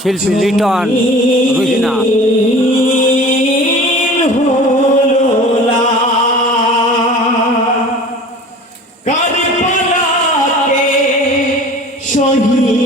শিল্পী লিটন রুহিনা। শহীদ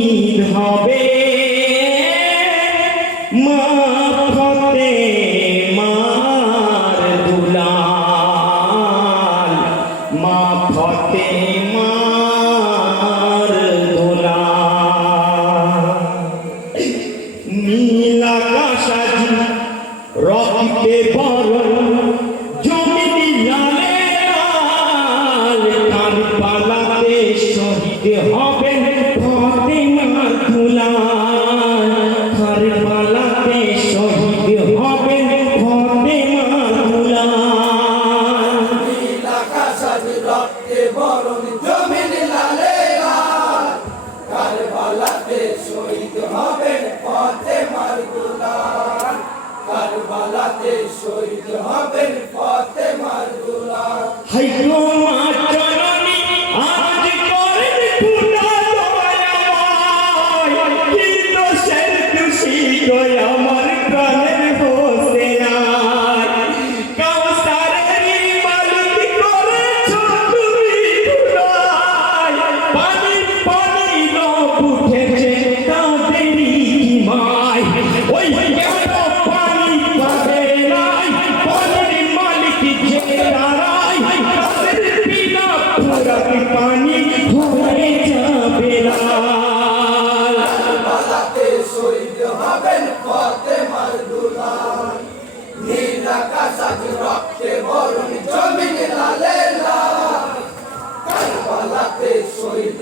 শহীদ হবেন ফতেমার দুলাল হাই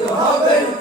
to heaven.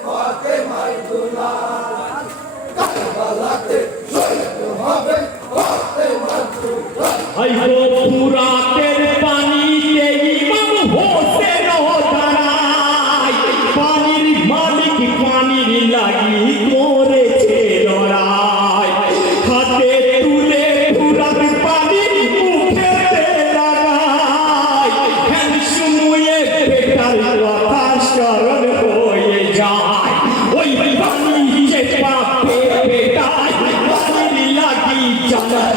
Yeah.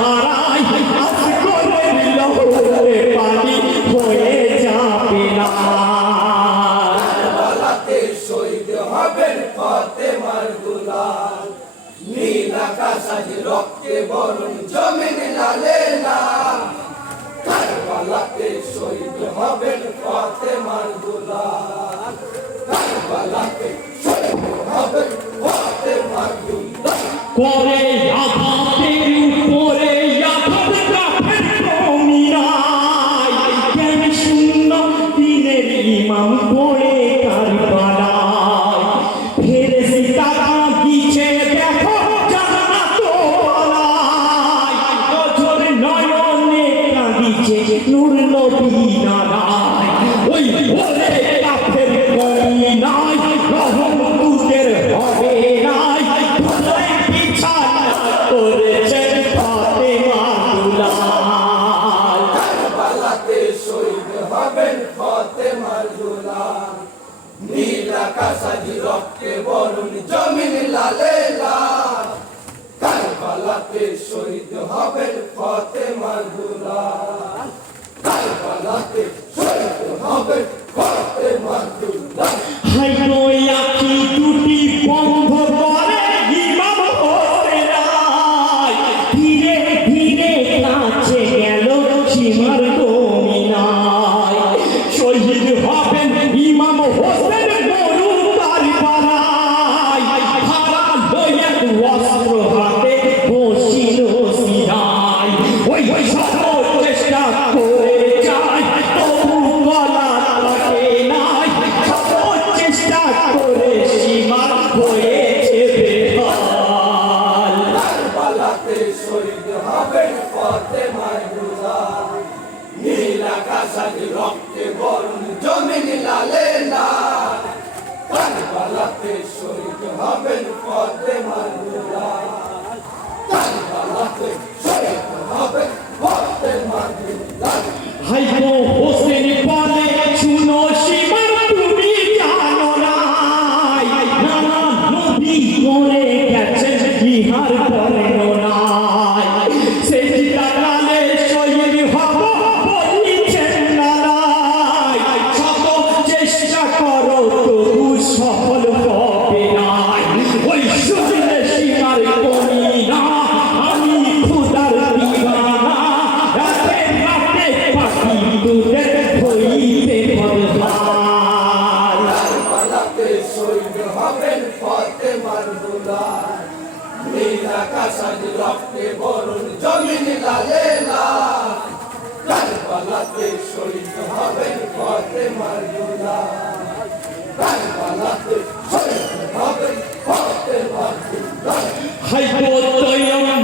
জমিন লালে লাল, কারবালাতে শহীদ হবেন ফতে মাহুলা কারবালাতে শহীদ হবেন ফতে মাহুলা হাই নয়া কি দুটি বন্ধ আকাশাদ রক্তে বরণ জমিন লালে লাল। কারবালাতে শহীদ হবেন পদে মানুলা কারবালাতে আকাশাদি রক্তে বরুণ জমিন লালে কারবালাতে শহীদ হবেন পথে মারুলা কারবালাতে শহীদ হবেন পথে মারুলা হাই বল তো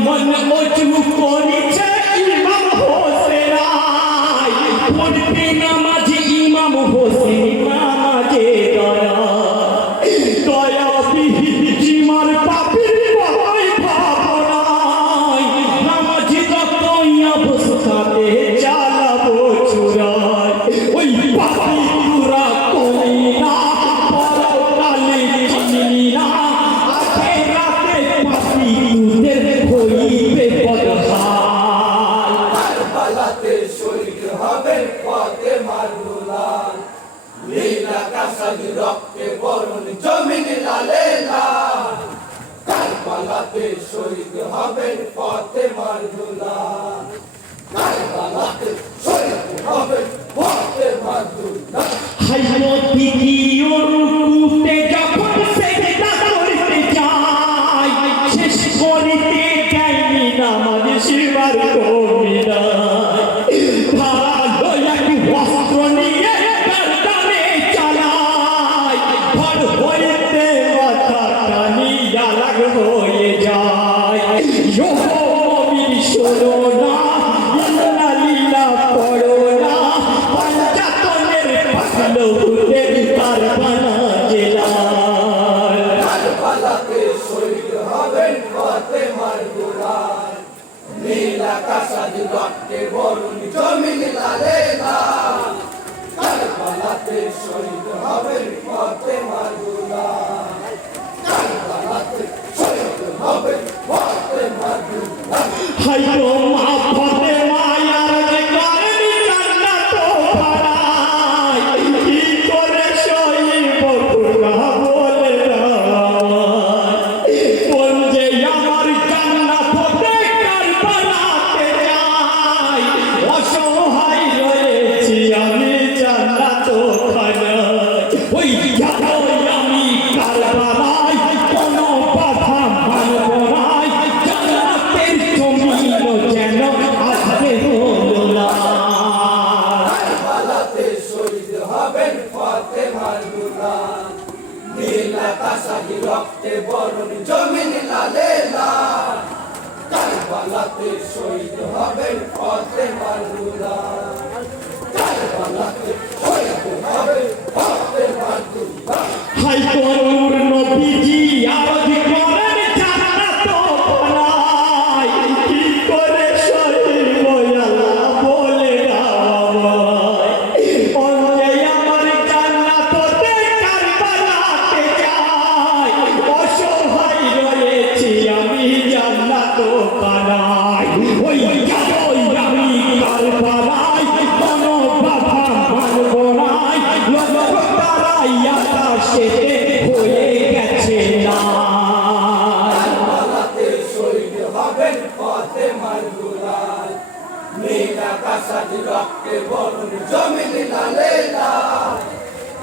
মন ওচমুক আসাদ রক্তে বরণ জমিন লালে কারবালাতে শহীদ হবেন পথে মারদুলা কারবালাতে শহীদ হবেন পথে মারদুলা হাই হাই গর্তে বরুণ রক্তে বরণ জমিন লালে লাল কারবালাতে শহীদ হবেন ফতে মারুলা কারবালাতে শহীদ হাই আসাদি রক্তে বরণ জমিনি লালে লাল।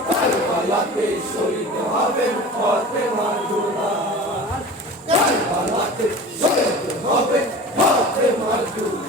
কারবালাতে শহীদ হবেন ফতে মারজুনা কারবালাতে শহীদ হবেন ফতে মারজুনা